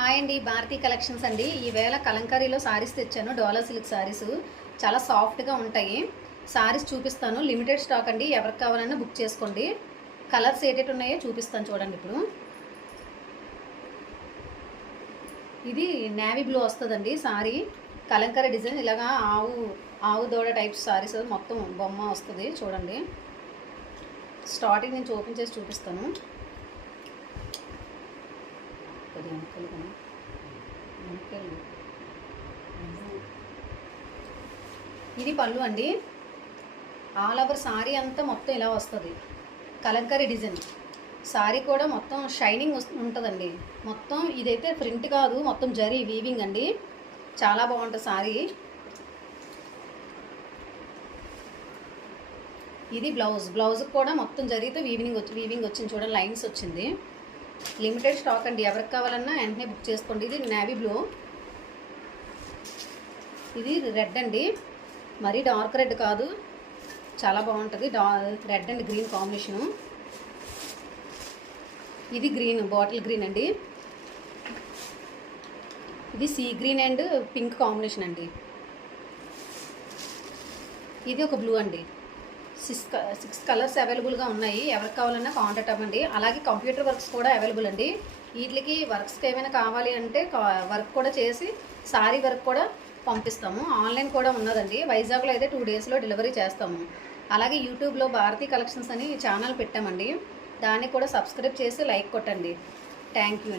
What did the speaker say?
Hi అండి, Bharati collections అండి. ఈవేళ కలంకారీలో సారీస్ తెచ్చాను. డోలా సిల్క్ సారీస్ చాలా సాఫ్ట్గా ఉంటాయి. సారీస్ చూపిస్తాను. లిమిటెడ్ స్టాక్ అండి. ఎవరికి కావాలన్నా బుక్ చేసుకోండి. కలర్స్ ఏటేటి ఉన్నాయో చూపిస్తాను చూడండి. ఇప్పుడు ఇది నేవీ బ్లూ వస్తుందండి సారీ. కలంకారీ డిజైన్ ఇలాగా ఆవు దూడ టైప్స్ సారీస్ మొత్తం బొమ్మ వస్తుంది చూడండి. స్టార్టింగ్ నుంచి ఓపెన్ చేసి చూపిస్తాను. ఇది పళ్ళు అండి. ఆల్ ఓవర్ సారీ అంతా మొత్తం ఇలా వస్తుంది. కలంకారీ డిజైన్ సారీ కూడా మొత్తం షైనింగ్ ఉంటుందండి. మొత్తం ఇదైతే ప్రింట్ కాదు, మొత్తం జరీ వీవింగ్ అండి. చాలా బాగుంటుంది సారీ. ఇది బ్లౌజ్ కూడా మొత్తం జరీతో వీవింగ్ వచ్చింది చూడండి. లైన్స్ వచ్చింది. లిమిటెడ్ స్టాక్ అండి. ఎవరికి కావాలన్నా వెంటనే బుక్ చేసుకోండి. ఇది నేవీ బ్లూ, ఇది రెడ్ అండి. మరీ డార్క్ రెడ్ కాదు, చాలా బాగుంటుంది. Red and green combination. ఇది గ్రీన్, బాటిల్ గ్రీన్ అండి. ఇది sea green and pink combination అండి. ఇది ఒక బ్లూ అండి. సిక్స్ కలర్స్ అవైలబుల్గా ఉన్నాయి. ఎవరికి కావాలన్నా కాంటాక్ట్ అవ్వండి. అలాగే కంప్యూటర్ వర్క్స్ కూడా అవైలబుల్ అండి. వీటికి వర్క్స్కి ఏమైనా కావాలి అంటే వర్క్ కూడా చేసి సారీ వర్క్ కూడా పంపిస్తాము. ఆన్లైన్ కూడా ఉన్నదండి. వైజాగ్లో అయితే 2 డేస్లో డెలివరీ చేస్తాము. అలాగే యూట్యూబ్లో భారతీ కలెక్షన్స్ అని ఛానల్ పెట్టామండి. దాన్ని కూడా సబ్స్క్రైబ్ చేసి లైక్ కొట్టండి. Thank you.